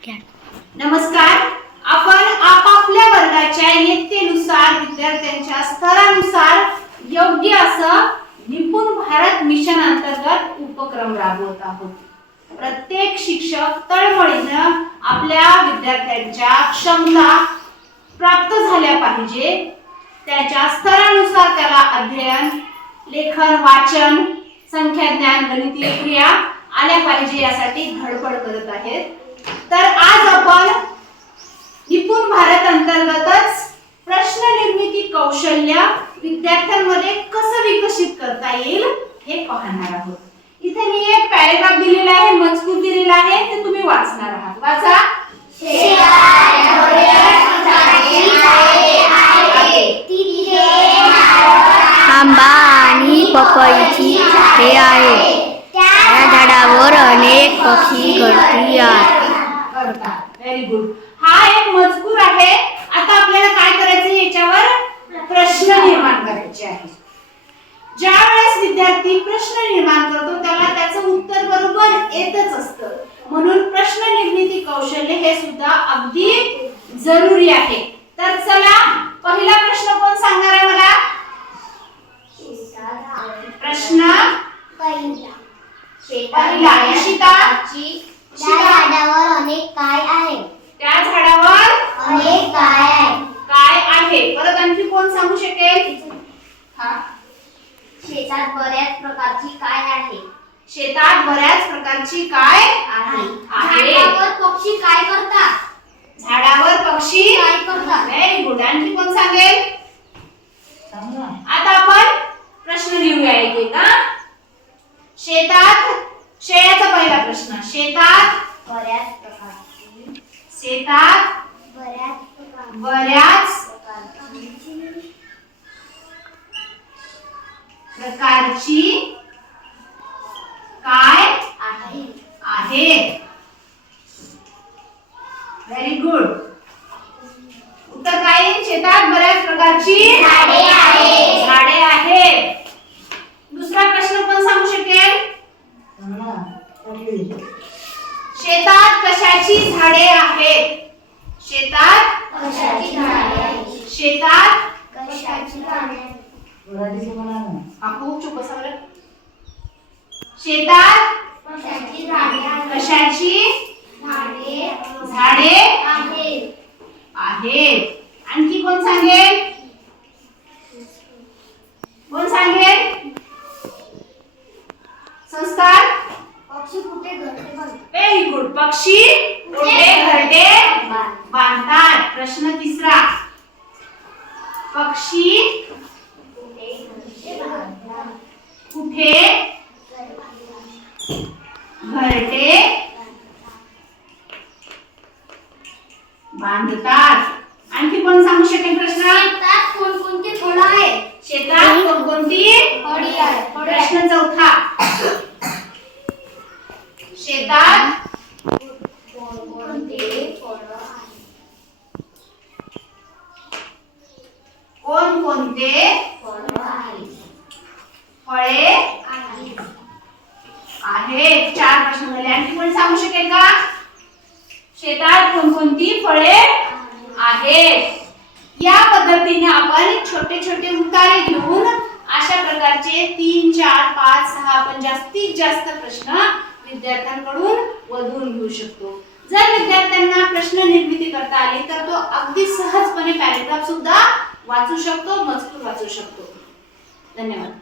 नमस्कार. आपण आपापल्या वर्गाच्या इयत्तेनुसार विद्यार्थ्यांच्या स्तरानुसार योग्य असं निपुण भारत मिशन अंतर्गत उपक्रम राबवत आहोत. प्रत्येक शिक्षक तळमळीनं आपल्या विद्यार्थ्यांच्या क्षमता प्राप्त झाल्या पाहिजे. त्याच्या स्तरानुसार त्याला अध्ययन लेखन वाचन संख्या ज्ञान गणितीय क्रिया आल्या पाहिजे यासाठी धडपड करत आहेत. तर आज आपण निपुण भारत अंतर्गतच प्रश्न निर्मिती कौशल्य विद्यार्थ्यांमध्ये कसं विकसित करता येईल हे पाहणार आहोत. इथे मी एक पॅरेग्राफ दिलेला आहे मजकूर दिलेला आहे ते तुम्ही वाचणार आहात. वाचा. आंबा आणि पपईची हे आहे त्या झाडावर अनेक पक्षी घरटी आहेत. करतात व्हेरी गुड हा एक मजकूर आहे. आता आपल्याला काय करायचं याच्यावर? प्रश्न निर्माण करायचे आहे ज्या वेळेस विद्यार्थी प्रश्न निर्माण करतो त्याला त्याचं उत्तर बरोबर येतच असतं. म्हणून प्रश्न निर्मिती कौशल्य हे सुद्धा अगदी जरुरी आहे. तर चला पहिला प्रश्न कोण सांगणार आहे मला? प्रश्न? पहिला. इशिता त्या झाडावर अनेक काय आहे त्या झाडावर अनेक काय आहे काय आहे परत आणखी कोण सांगू शकेल? हा. शेतात बऱ्याच प्रकारची काय आहे. शेतात बऱ्याच प्रकारची काय आहे. झाडावर पक्षी काय करतात? झाडावर पक्षी काय करतात? व्हेरी गुड आणखी कोण सांगेल? आता आपण प्रश्न लिहूया एक एक शेतात शेळ्याचा पहिला प्रश्न. शेतात बऱ्याच प्रकारची. शेतात बऱ्याच प्रकारची बऱ्याच प्रकारची. प्रकारची काय? आहे. आहे. व्हेरी गुड उत्तर काय? शेतात बऱ्याच प्रकारची झाडे आहेत. झाडे आहेत दुसरा प्रश्न पण सांगू शकेल शेतात कशाची झाडे आहेत? शेतात कशाची झाडे आहेत? शेतात कशाची झाडे आहेत? काकू चुप बसा बरं. शेतात कशाची झाडे आहेत? कशाची झाडे झाडे आहेत आहेत आणखी कोण सांगेल कोण सांगेल संस्कार पक्षी कुठे घरटे बांधतात? व्हेरी गुड पक्षी कुठे घरटे बांधतात. प्रश्न तिसरा. पक्षी कुठे घरटे बांधतात? आणखी कोण सांगू शकेल प्रश्न? शेतात कोणकोणती फळं आहेत? शेतात कोणकोणती फळी आहे फळे प्रश्न चौथा शेतात कोणकोणते फळं आहेत कोणकोणते फळं आहेत फळे आहेत. चार प्रश्न झाले. आणखी कोणी सांगू शकेल का? शेतात कोणकोणती फळे आहेत? या पद्धतीने आपण छोटे छोटे उतारे घेऊन अशा प्रकारचे तीन चार पाच सहा पण जास्तीत जास्त प्रश्न विद्यार्थ्यांकडून वधून घेऊ शकतो. जर विद्यार्थ्यांना प्रश्न निर्मिती करता आली तर तो अगदी सहजपणे पॅरेग्राफ सुद्धा वाचू शकतो मजकूर वाचू शकतो. धन्यवाद.